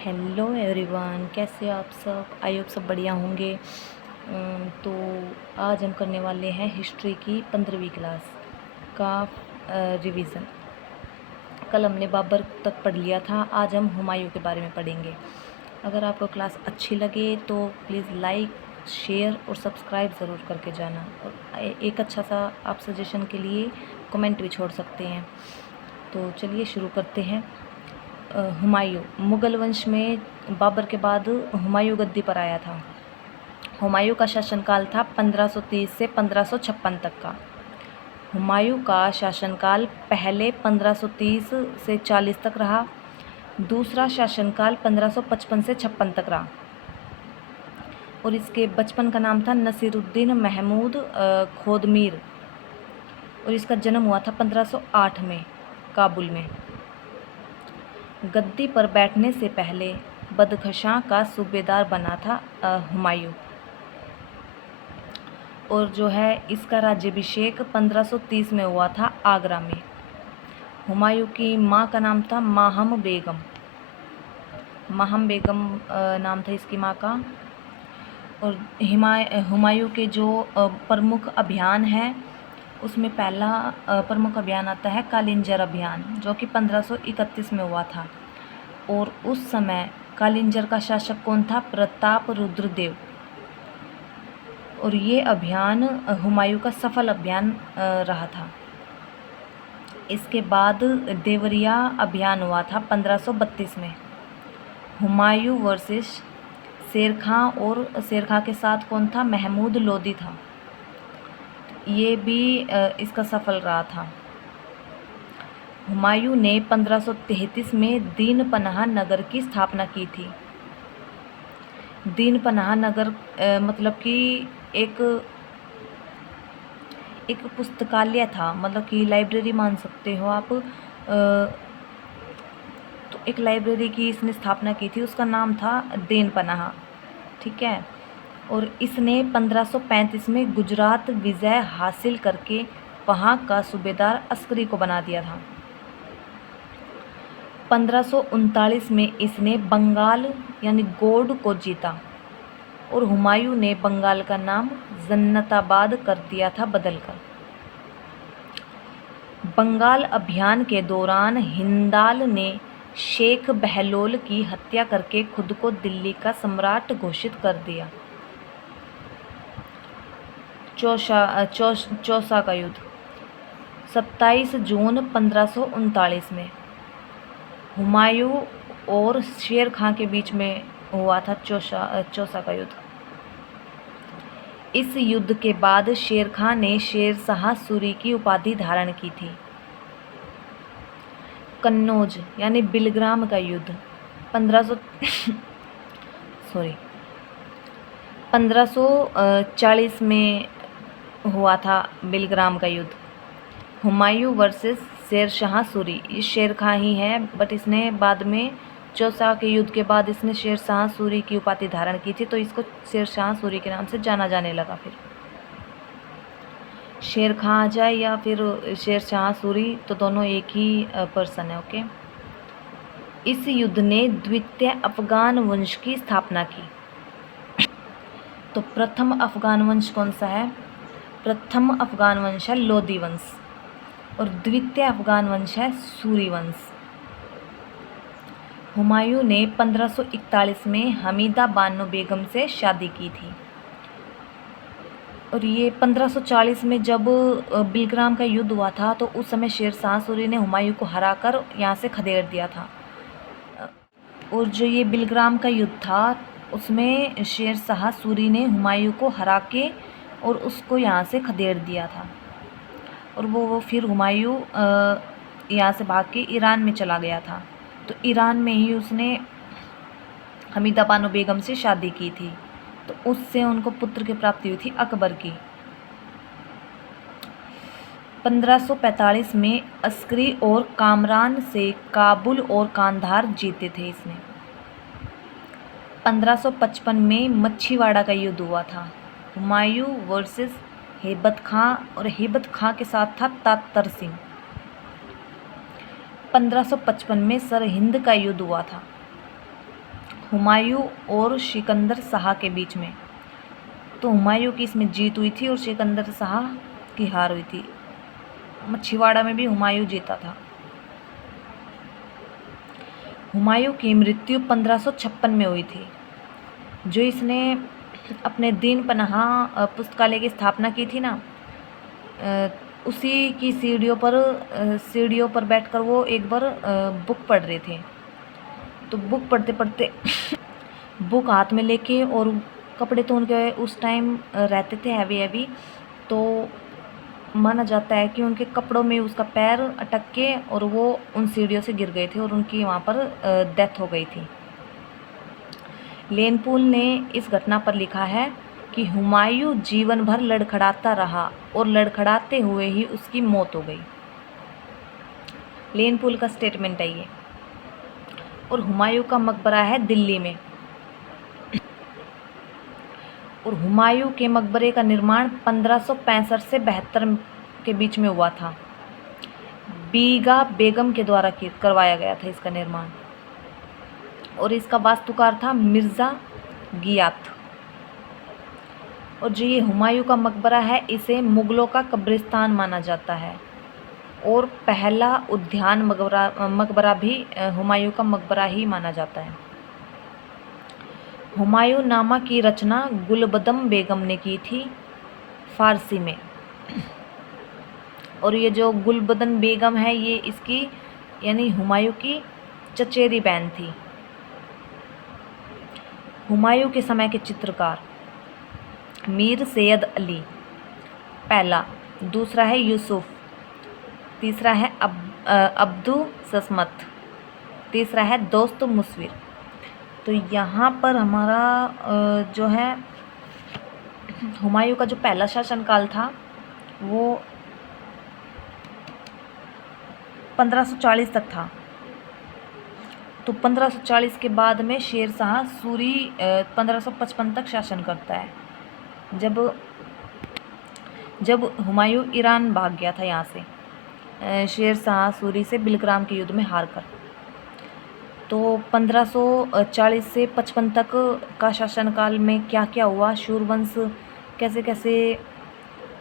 Hello everyone, कैसे हो आप सब। आई होप सब बढ़िया होंगे। तो आज हम करने वाले हैं हिस्ट्री की 15वीं क्लास का रिवीज़न। कल हमने बाबर तक पढ़ लिया था, आज हम हुमायूं के बारे में पढ़ेंगे। अगर आपको क्लास अच्छी लगे तो प्लीज़ लाइक, शेयर और सब्सक्राइब ज़रूर करके जाना। और एक अच्छा सा आप सजेशन के लिए कमेंट भी छोड़ सकते हैं। तो चलिए शुरू करते हैं। हुमायूं मुग़ल वंश में बाबर के बाद हुमायूं गद्दी पर आया था। हुमायूं का शासनकाल था 1530 से 1556 तक का। हुमायूं का शासनकाल पहले 1530 से 40 तक रहा। दूसरा शासनकाल 1555 से 56 तक रहा। और इसके बचपन का नाम था नसीरुद्दीन महमूद खोदमीर। और इसका जन्म हुआ था 1508 में काबुल में। गद्दी पर बैठने से पहले बदख्शां का सूबेदार बना था हुमायूं। और जो है इसका राज्याभिषेक 1530 में हुआ था आगरा में। हुमायूं की माँ का नाम था माहम बेगम। माहम बेगम नाम था इसकी माँ का। और हुमायूं के जो प्रमुख अभियान हैं उसमें पहला प्रमुख अभियान आता है कालिंजर अभियान, जो कि 1531 में हुआ था। और उस समय कालिंजर का शासक कौन था? प्रताप रुद्रदेव। और ये अभियान हुमायूं का सफल अभियान रहा था। इसके बाद देवरिया अभियान हुआ था 1532 में। हुमायूं वर्सेस शेर खां, और शेर खां के साथ कौन था? महमूद लोदी था। ये भी इसका सफल रहा था। हुमायूं ने 1533 में दीन पनाह नगर की स्थापना की थी। दीन पनाह नगर मतलब कि एक पुस्तकालय था, मतलब कि लाइब्रेरी मान सकते हो आप। तो एक लाइब्रेरी की इसने स्थापना की थी, उसका नाम था दीन पनाह। ठीक है। और इसने 1535 में गुजरात विजय हासिल करके वहाँ का सूबेदार अस्करी को बना दिया था। 1539 में इसने बंगाल यानी गोंड को जीता। और हुमायूं ने बंगाल का नाम जन्नताबाद कर दिया था बदलकर। बंगाल अभियान के दौरान हिंदाल ने शेख बहलोल की हत्या करके खुद को दिल्ली का सम्राट घोषित कर दिया। चौसा का युद्ध 27 जून 1539 में हुमायूं और शेर खां के बीच में हुआ था चौसा का युद्ध। इस युद्ध के बाद शेर खां ने शेर शाह सूरी की उपाधि धारण की थी। कन्नौज यानी बिलग्राम का युद्ध 1540 में हुआ था। बिलग्राम का युद्ध हुमायूं वर्सेस शेर शाह सूरी। ये शेर खां ही है, बट इसने बाद में चौसा के युद्ध के बाद इसने शेर शाह सूरी की उपाधि धारण की थी, तो इसको शेर शाह सूरी के नाम से जाना जाने लगा। फिर शेर खां आ जाए या फिर शेर शाह सूरी, तो दोनों एक ही पर्सन है। ओके। इस युद्ध ने द्वितीय अफगान वंश की स्थापना की। तो प्रथम अफगान वंश कौन सा है? प्रथम अफगान वंश है लोदी वंश। और द्वितीय अफगान वंश है सूरी वंश। हुमायूं ने 1541 में हमीदा बानो बेगम से शादी की थी। और ये 1540 में जब बिलग्राम का युद्ध हुआ था, तो उस समय शेर शाह सूरी ने हुमायूं को हराकर यहाँ से खदेड़ दिया था। और जो ये बिलग्राम का युद्ध था उसमें शेर शाह सूरी ने हुमायूं को हरा के और उसको यहाँ से खदेड़ दिया था। और वो फिर हुमायूं यहाँ से भाग के ईरान में चला गया था। तो ईरान में ही उसने हमीदा बानो बेगम से शादी की थी। तो उससे उनको पुत्र की प्राप्ति हुई थी अकबर की। 1545 में अस्करी और कामरान से काबुल और कांधार जीते थे इसने। 1555 में मच्छीवाड़ा का युद्ध हुआ था। हुमायूं वर्सेस हेबत खां, और हेबत खां के साथ था तातर सिंह। 1555 में सरहिंद का युद्ध हुआ था। हुमायूं और सिकंदर शाह के बीच में। तो हुमायूं की इसमें जीत हुई थी और सिकंदर शाह की हार हुई थी। मछीवाड़ा में भी हुमायूं जीता था। हुमायूं की मृत्यु 1556 में हुई थी। जो इसने अपने दीन पनाह पुस्तकालय की स्थापना की थी ना, उसी की सीढ़ियों पर बैठकर वो एक बार बुक पढ़ रहे थे। तो बुक पढ़ते पढ़ते बुक हाथ में लेके, और कपड़े तो उनके उस टाइम रहते थे हैवी, तो माना जाता है कि उनके कपड़ों में उसका पैर अटक के और वो उन सीढ़ियों से गिर गए थे और उनकी वहाँ पर डेथ हो गई थी। लेनपूल ने इस घटना पर लिखा है कि हुमायूं जीवन भर लड़खड़ाता रहा और लड़खड़ाते हुए ही उसकी मौत हो गई। लेनपूल का स्टेटमेंट है ये। और हुमायूं का मकबरा है दिल्ली में। और हुमायूं के मकबरे का निर्माण 1565 से 72 के बीच में हुआ था। बीगा बेगम के द्वारा करवाया गया था इसका निर्माण। और इसका वास्तुकार था मिर्ज़ा गियाथ। और जो ये हुमायूं का मकबरा है, इसे मुग़लों का कब्रिस्तान माना जाता है। और पहला उद्यान मकबरा भी हुमायूं का मकबरा ही माना जाता है। हुमायूं नामा की रचना गुलबदम बेगम ने की थी फारसी में। और ये जो गुलबदन बेगम है, ये इसकी यानी हुमायूं की चचेरी बहन थी। हुमायूं के समय के चित्रकार मीर सैयद अली पहला, दूसरा है यूसुफ, तीसरा है अब्दू सस्मत, तीसरा है दोस्त मुसविर। तो यहाँ पर हमारा जो है हुमायूं का जो पहला शासनकाल था वो 1540 तक था। तो 1540 के बाद में शेर शाह सूरी 1555 तक शासन करता है, जब हुमायूं ईरान भाग गया था यहाँ से शेर शाह सूरी से बिलग्राम के युद्ध में हार कर। तो 1540 से 55 तक का शासनकाल में क्या क्या हुआ, शूरवंश कैसे कैसे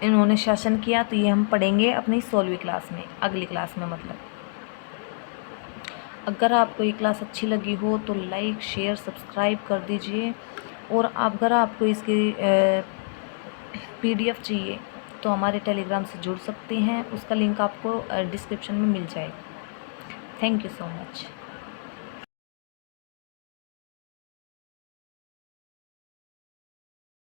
इन्होंने शासन किया, तो ये हम पढ़ेंगे अपनी 16वीं क्लास में, अगली क्लास में मतलब। अगर आपको ये क्लास अच्छी लगी हो तो लाइक शेयर सब्सक्राइब कर दीजिए। और अगर आपको इसकी PDF चाहिए तो हमारे टेलीग्राम से जुड़ सकते हैं, उसका लिंक आपको डिस्क्रिप्शन में मिल जाएगा। Thank you so much.